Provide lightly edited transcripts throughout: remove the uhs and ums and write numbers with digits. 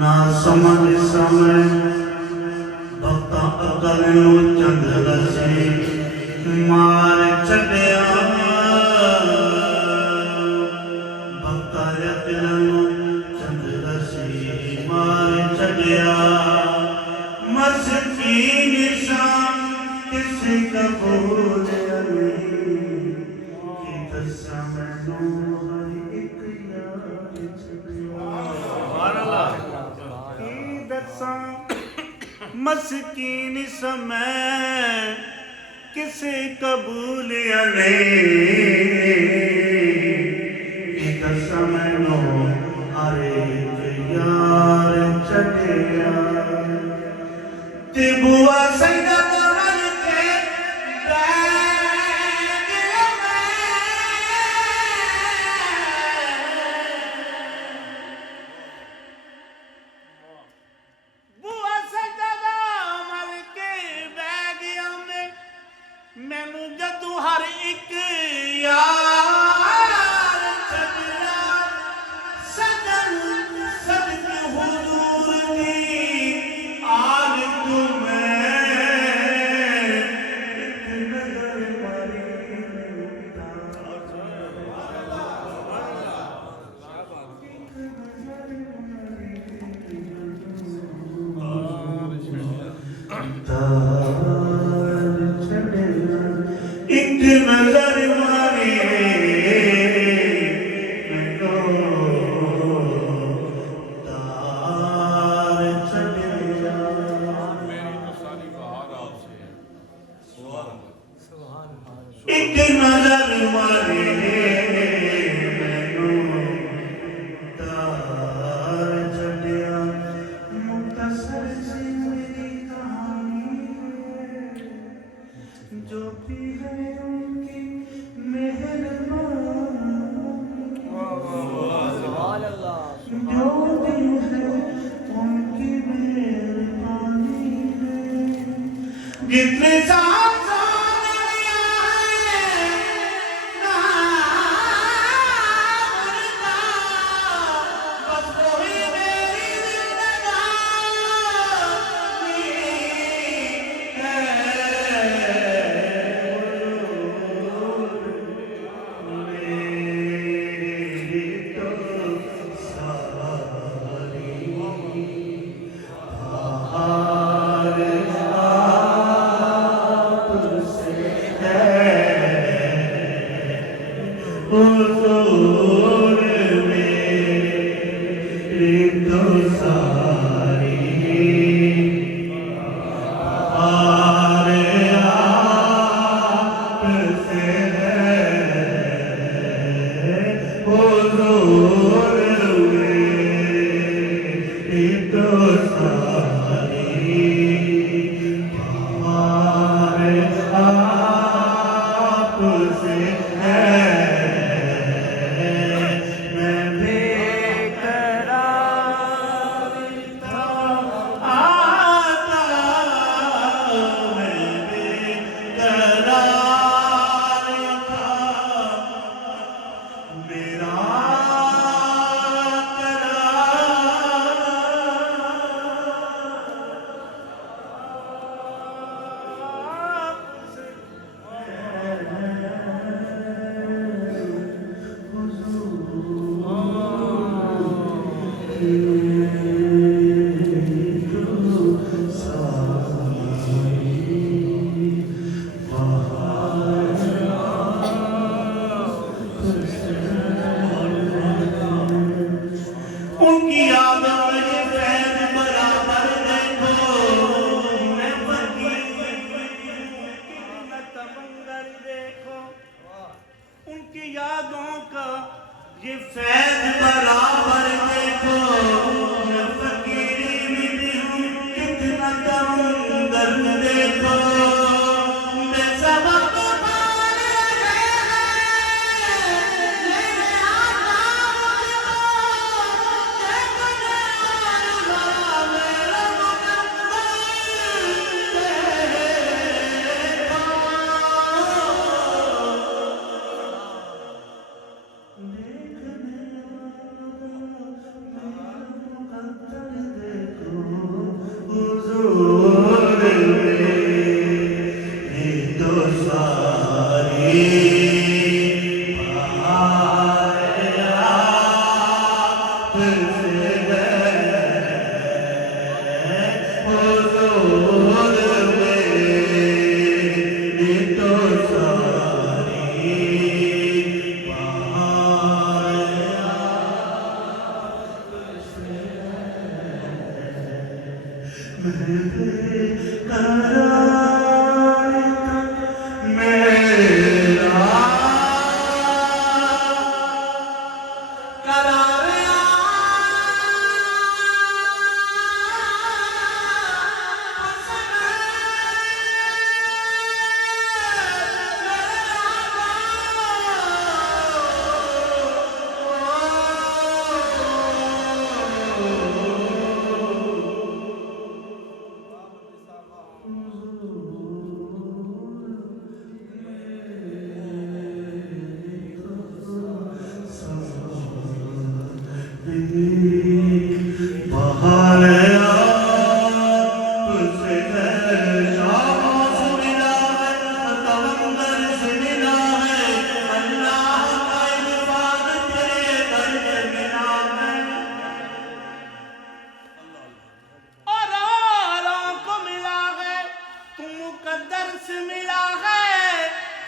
ना समझ समय भक्ता अकल नू चंद्र से मार छड़िया भक्ता अकल नू चंद्र से मार छड़िया मस्कीन शान किसी कबूल नहीं कि दसा मैनू हर एक याद मस्कीन समय किसे कबूल समय नो अरे यार चढ़िया बुआ संग मैनू जदू हर एक यार छड़िया सजन सदक हुजूर दी आग तुम्हें नजर मारी एक नजर मारी तार चढ़िया एक नजर मारी तार चढ़िया मुक्तसर से मेरी कहानी जो भी है उनकी मेहरबानी जो भी है उनकी मेहरबानी है जितने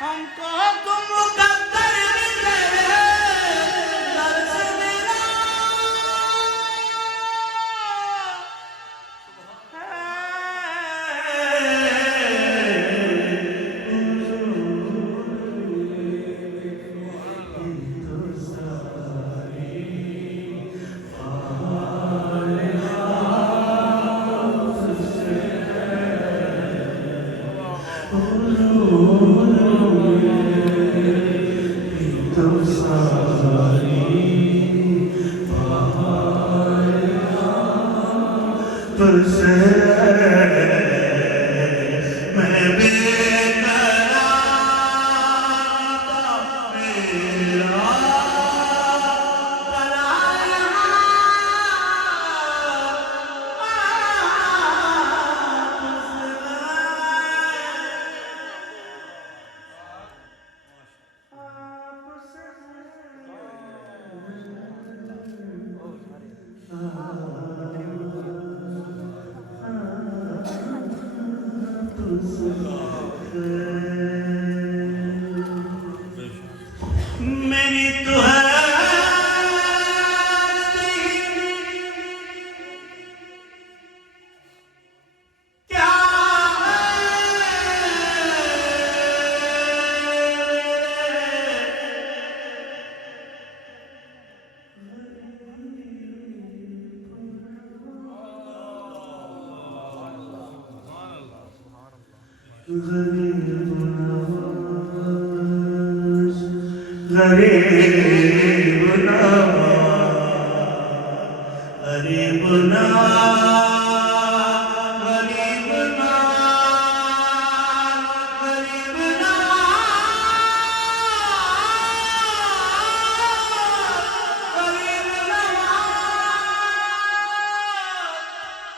हमको तुम मुकद्दर तेरे दर से मिला तुझसे मैं बेकरार मेरा मेरी तो है क्या गरीब नवाज गरीब नवाज गरीब नवाज गरीब नवाज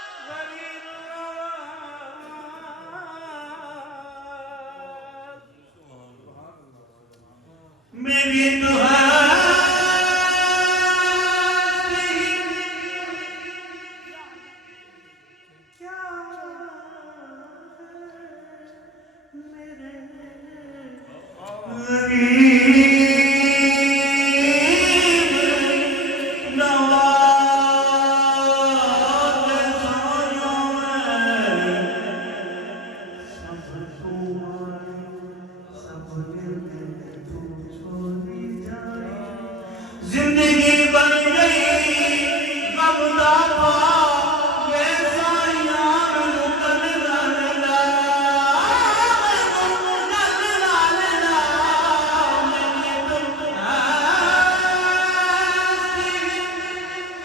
गरीब नवाज मेरी तो है क्या मेरे गरीब नवाज सायों में सब तुम्हारे सब दिल तू छोड़ी जाए जिंदगी बन गई गमदाफा ये सायान मुकन लाला मुकन लाला मेरी तुम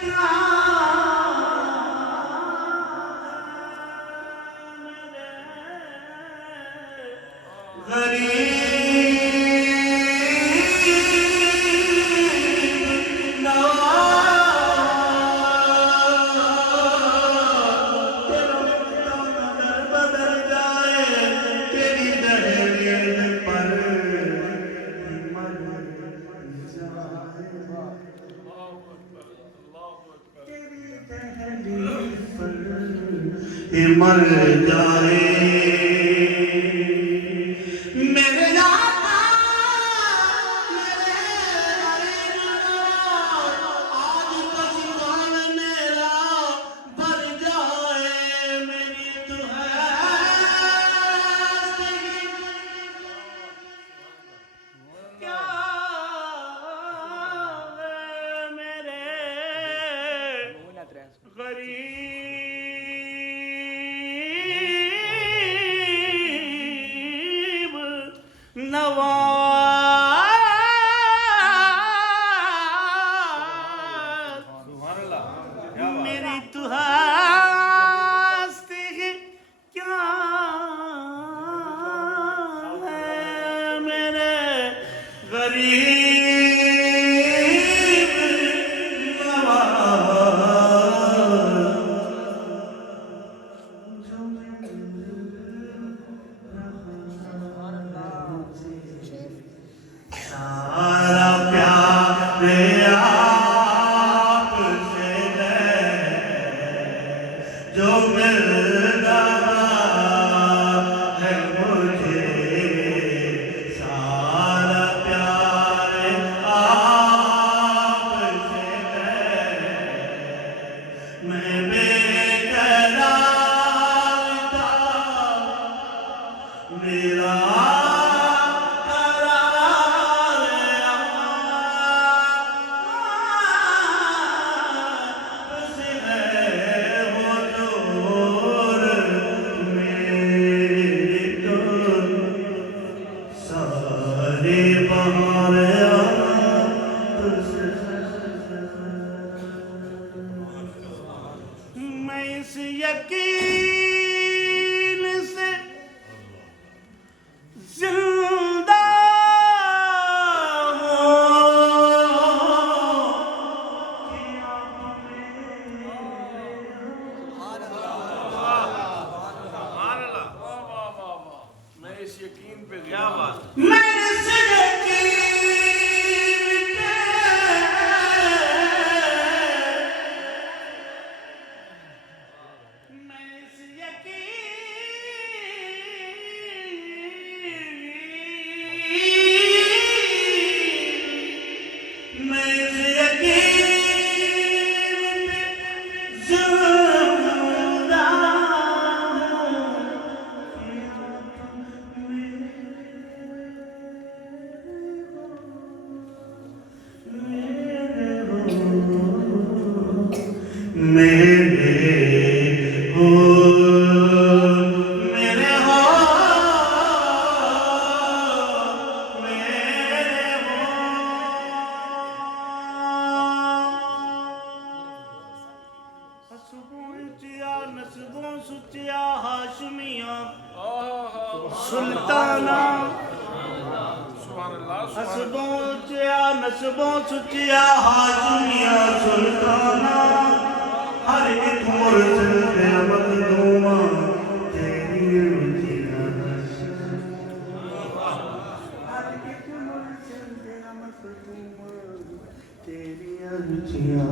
क्या गरीब नवाज तेरा नजर बदल जाए तेरी दहलीज पर मर जाए तेरी दहलीज पर मर जाए मेरे आका मेरे गरीब नवाज आज कशिदान मेरा भर जाए मेरी तो है क्या मेरे गरीब नवाज मेरी तो हस्ती क्या है मेरे गरीब नवाज सारा प्यार आपसे है जो मिल रहा है मुझे मेरा करार आपस है हुजूर मेरी तो सारे बहार आपस मैं इस यकीन से जिंदा मैं इस यकीन पे क्या बात मैं इस यकीन पे मैं इस यकीन मैं इस यकीन पे जिंदा मेरे हो मेरे हो मेरे हो हसबों chia नस्बों सुचिया Hashmia Sultana हसबों chia नस्बों सुचिया Hashmia Sultana हर एक मुर्शिद पे मखदूमा तेरी रुचियां हर एक मुर्शिद पे मखदूमा तेरी रुचियां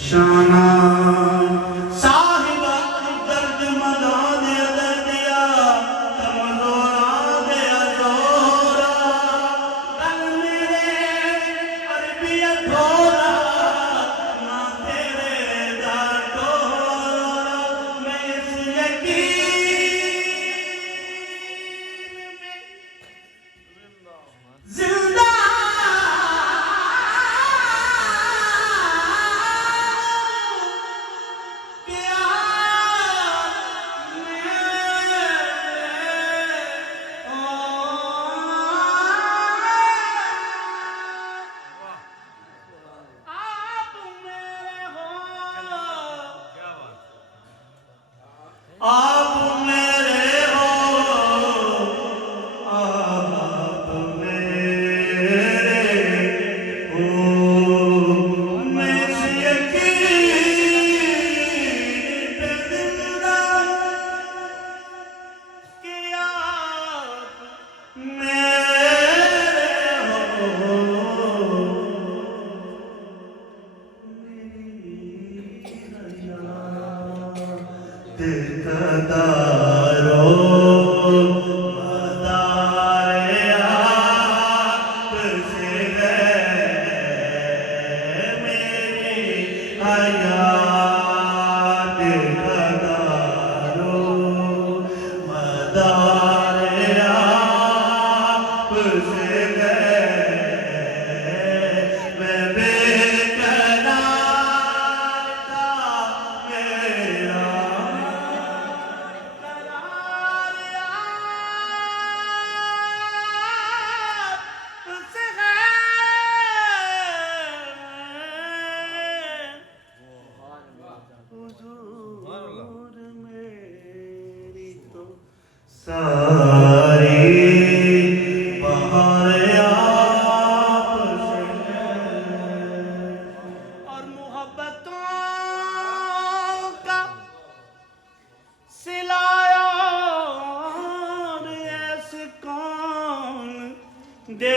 शाना साहिबा दर्द मदा दे दर्दिया कमजोरा दे अजोरा कल मेरे अरबिया थोड़ा ना तेरे दा टोरा मैं इस यकीन में जिंदा आप मेरे हो आप मेरे हो मैं इस यकीन पे जिंदा कि आप मेरे हो दिलदारो मदारे आपसे है मेरी हयात दिलदारो मदारे आपसे है मैं बेकरार था मेरा सारी बहार आपसे और मोहब्बतों का सिलाया ऐसे कौन दे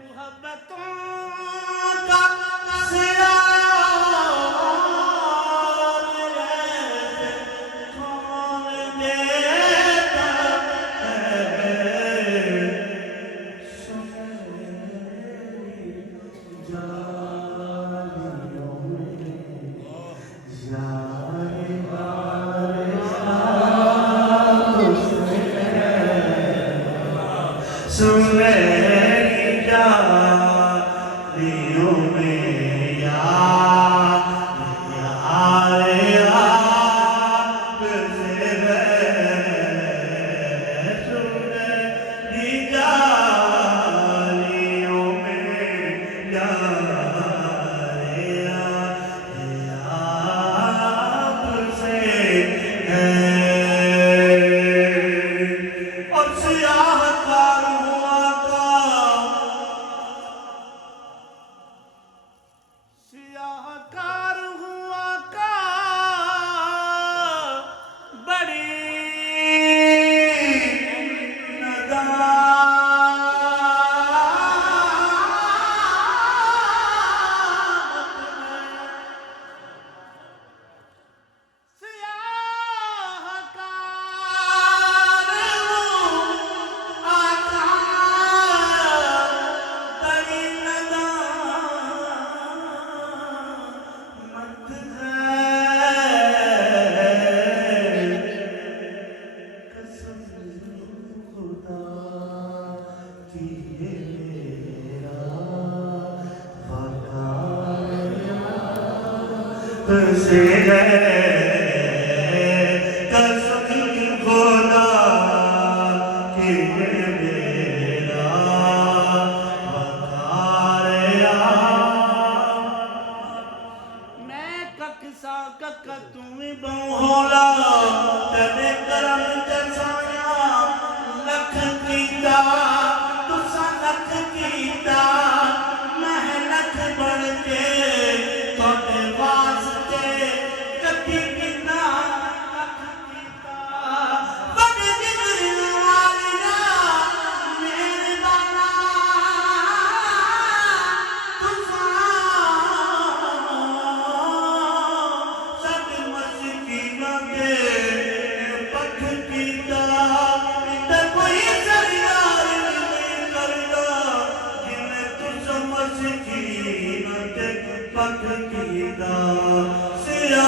मोहब्बतों का सिला कौन देता है जालियों में यार आपसे बैठूंगी जालियों में आपसे है। और सियाहकार हुआ का सियाहकार हुआ का बड़ी से कसम खुदा कि मेरा वकार मैं कक्सा कक तुम बहुला तेरे करम जसाया लख कीता तुसा लख कीता मेहनत बढ़ के तोते वास्ते कभी कितना लख कीता बड़ जिगर वालिया मेहरबाना तुसा सब मस्कीना के पख कीता ते कोई सरदार नहीं करदा जिन्हें तुस मस्कीना के पख कीता सिया